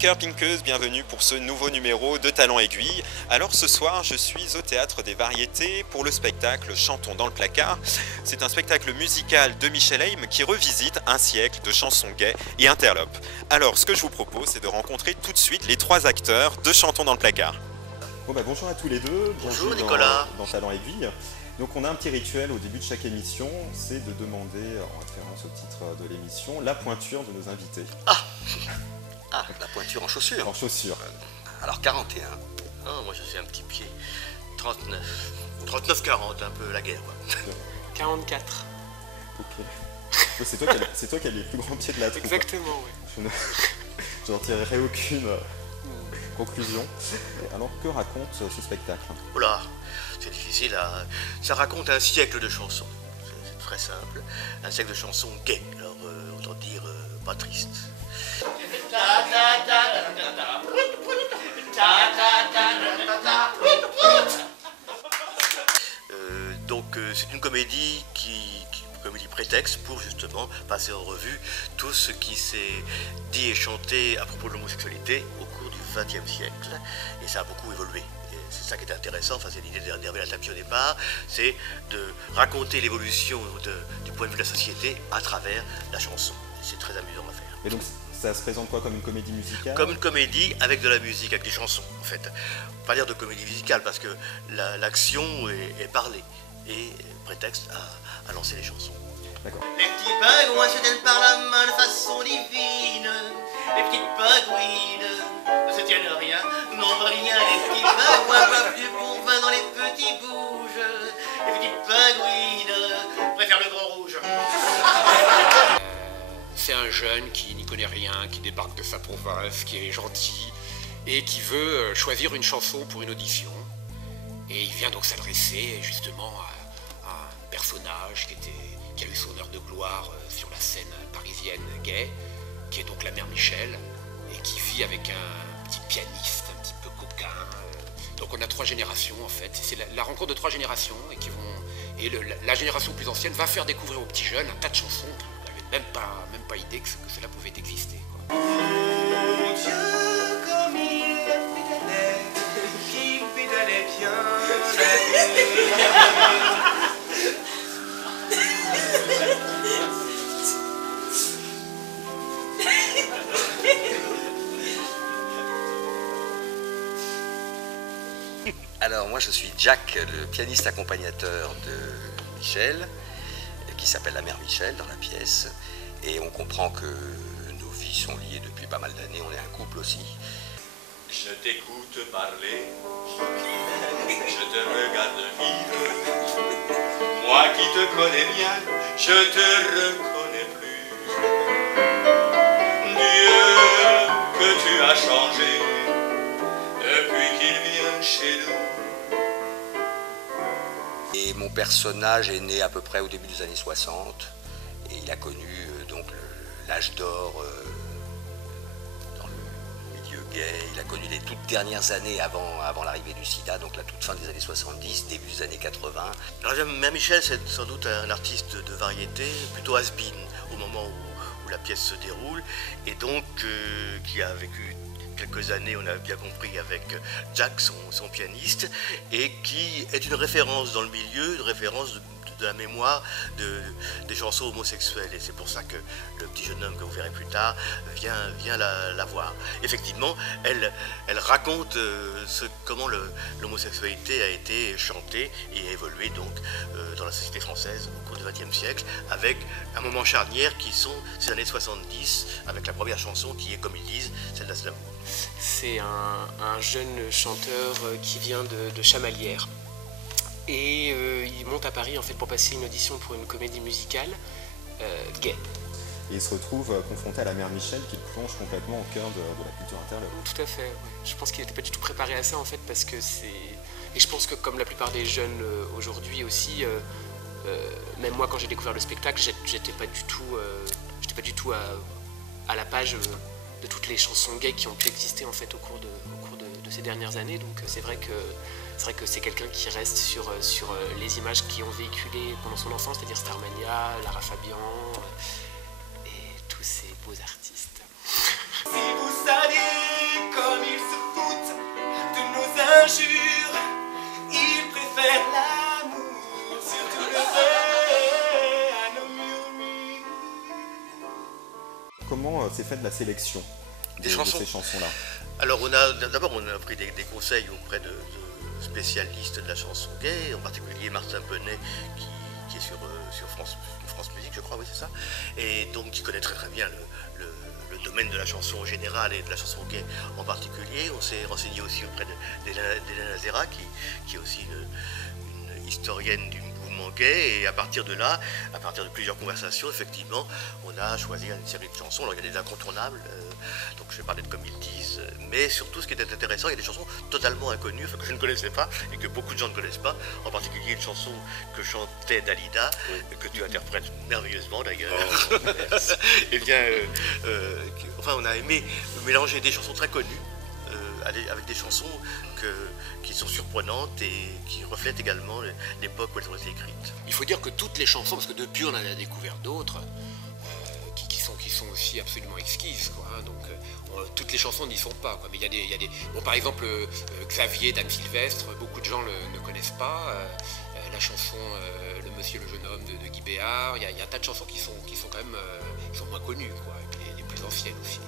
Pinkers, Pinkeuses, bienvenue pour ce nouveau numéro de Talent Aiguille. Alors ce soir, je suis au Théâtre des Variétés pour le spectacle Chantons dans le placard. C'est un spectacle musical de Michel Heim qui revisite un siècle de chansons gays et interlopes. Alors ce que je vous propose, c'est de rencontrer tout de suite les trois acteurs de Chantons dans le placard. Bonjour à tous les deux, bonjour Nicolas. Dans Talent Aiguille. Donc on a un petit rituel au début de chaque émission, c'est de demander, en référence au titre de l'émission, la pointure de nos invités. Ah, la pointure en chaussures. En chaussures. Alors 41. Ah, moi je suis un petit pied. 39. 39-40, un peu la guerre. Quoi. 44. Ok. C'est toi qui as les plus grands pieds de la troupe. Exactement, oui. Je n'en tirerai aucune conclusion. Alors que raconte ce spectacle? Oula, c'est difficile à... Ça raconte un siècle de chansons. C'est très simple. Un siècle de chansons gays. Alors autant dire pas triste. C'est une comédie comédie prétexte pour justement passer en revue tout ce qui s'est dit et chanté à propos de l'homosexualité au cours du XXe siècle. Et ça a beaucoup évolué. C'est ça qui est intéressant, enfin, c'est l'idée d'Hervé Latapi au départ, c'est de raconter l'évolution du point de vue de la société à travers la chanson. C'est très amusant à faire. Et donc ça se présente quoi, comme une comédie musicale? Comme une comédie avec de la musique, avec des chansons en fait. Pas dire de comédie musicale parce que l'action est parlée et prétexte à lancer les chansons. D'accord. Les petits pingouins se tiennent par la main de façon divine. Les petites pingouines ne se tiennent rien, non rien. Les petits pingouins boivent du bon vin dans les petits bouges. Les petites pingouines préfèrent le grand rouge. C'est un jeune qui n'y connaît rien, qui débarque de sa province, qui est gentil et qui veut choisir une chanson pour une audition. Et il vient donc s'adresser justement à un personnage qui a eu son heure de gloire sur la scène parisienne gay, qui est donc la mère Michel, et qui vit avec un petit pianiste un petit peu coquin. Donc on a trois générations en fait, c'est la rencontre de trois générations et la génération plus ancienne va faire découvrir aux petits jeunes un tas de chansons qui n'avaient même pas idée que cela pouvait exister, quoi. Mon Dieu, comme il pédalait, qui pédalait bien Alors moi je suis Jack, le pianiste accompagnateur de Michel, qui s'appelle la mère Michel dans la pièce, et on comprend que nos vies sont liées depuis pas mal d'années, on est un couple aussi. Je t'écoute parler, je te regarde vivre, moi qui te connais bien, je te reconnais plus. Dieu, que tu as changé depuis qu'il vient chez nous. Et mon personnage est né à peu près au début des années 60 et il a connu donc l'âge d'or dans le milieu gay. Il a connu les toutes dernières années avant l'arrivée du sida, donc la toute fin des années 70, début des années 80. Alors Mère Michel, c'est sans doute un artiste de variété, plutôt has-been au moment où la pièce se déroule, et donc qui a vécu quelques années, on a bien compris, avec Jack, son pianiste, et qui est une référence dans le milieu, une référence de la mémoire des chansons homosexuelles. Et c'est pour ça que le petit jeune homme que vous verrez plus tard vient la voir. Effectivement, elle raconte comment l'homosexualité a été chantée et évoluée donc dans la société française au cours du XXe siècle, avec un moment charnière qui sont ces années 70, avec la première chanson qui est, comme ils disent, celle d'Aznavour. C'est un jeune chanteur qui vient de Chamalières. Et il monte à Paris en fait pour passer une audition pour une comédie musicale gay. Et il se retrouve confronté à la mère Michel qui le plonge complètement au cœur de la culture interlope. Tout à fait, ouais. Je pense qu'il n'était pas du tout préparé à ça en fait parce que c'est... Et je pense que comme la plupart des jeunes aujourd'hui aussi, même moi quand j'ai découvert le spectacle, j'étais pas du tout à la page de toutes les chansons gays qui ont pu exister en fait au cours de ces dernières années. Donc c'est vrai que c'est quelqu'un qui reste sur les images qui ont véhiculé pendant son enfance, c'est-à-dire Starmania, Lara Fabian et tous ces beaux artistes. Si vous saviez jure, il préfère l'amour sur tout le fait à nos murmures. Comment s'est faite la sélection Des de chansons. ces chansons-là? Alors on a pris des conseils auprès de spécialistes de la chanson gay, en particulier Martin Penet qui est sur France Musique, je crois, oui c'est ça, et donc qui connaît très très bien le domaine de la chanson en général et de la chanson gay en particulier. On s'est renseigné aussi auprès d'Hélène Azera qui est aussi une historienne du mouvement gay, et à partir de là, à partir de plusieurs conversations, effectivement, on a choisi une série de chansons. Alors il y a des incontournables, donc je vais parler de Comme ils disent, mais surtout ce qui était intéressant, il y a des chansons totalement inconnues, enfin, que je ne connaissais pas et que beaucoup de gens ne connaissent pas, en particulier une chanson que chantait Dalida, que tu interprètes merveilleusement d'ailleurs. Oh, et bien, enfin on a aimé mélanger des chansons très connues avec des chansons qui sont surprenantes et qui reflètent également l'époque où elles ont été écrites. Il faut dire que toutes les chansons, parce que depuis on en a découvert d'autres, qui sont aussi absolument exquises, quoi, hein, donc toutes les chansons n'y sont pas, quoi, mais il y a des bon, par exemple Xavier d'Anne Sylvestre, beaucoup de gens ne connaissent pas, la chanson Le Monsieur le Jeune Homme de Guy Béard, il y a un tas de chansons qui sont quand même qui sont moins connues, quoi, et puis les plus anciennes aussi.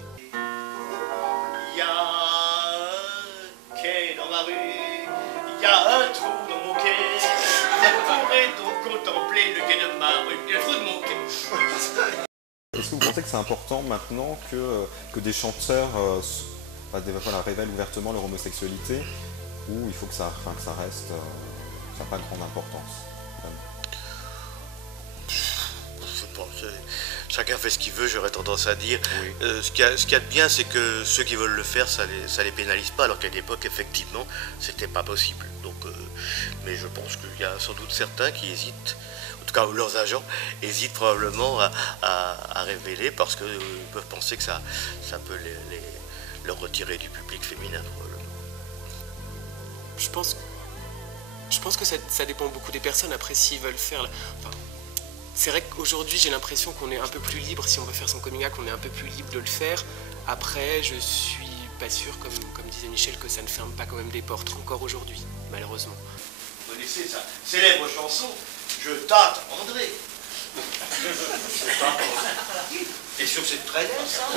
Il y a un quai dans ma rue, il y a un trou dans mon quai. Je pourrais donc contempler le quai de ma rue et le trou de mon quai. Est-ce que vous pensez que c'est important maintenant que des chanteurs révèlent ouvertement leur homosexualité, ou il faut que ça reste, ça n'a pas grande importance? Je pense, chacun fait ce qu'il veut, j'aurais tendance à dire. Oui. Ce qu'il y a de bien, c'est que ceux qui veulent le faire, ça les pénalise pas, alors qu'à l'époque, effectivement, c'était pas possible. Donc, mais je pense qu'il y a sans doute certains qui hésitent, en tout cas leurs agents hésitent probablement à révéler, parce qu'ils peuvent penser que ça peut leur retirer du public féminin, probablement. Je pense que ça dépend beaucoup des personnes. Après, s'ils veulent faire... Enfin, c'est vrai qu'aujourd'hui, j'ai l'impression qu'on est un peu plus libre. Si on veut faire son coming out, on est un peu plus libre de le faire. Après, je suis pas sûr, comme disait Michel, que ça ne ferme pas quand même des portes, encore aujourd'hui, malheureusement. Vous connaissez sa célèbre chanson « Je t'attendrai ». T'es sûr que c'est de Trenet, ça?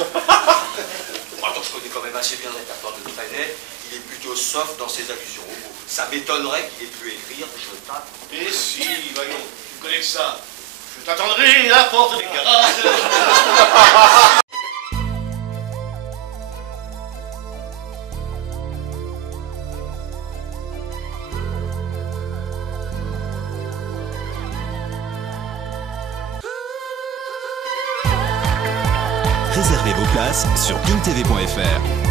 Attends, je connais quand même assez bien le répertoire de Trenet. Il est plutôt soft dans ses allusions aux mots. Ça m'étonnerait qu'il ait pu écrire « Je t'attends ». Et si, voyons, tu connais que ça. Je t'attendrai à la porte des garages. Réservez vos places sur intv.fr.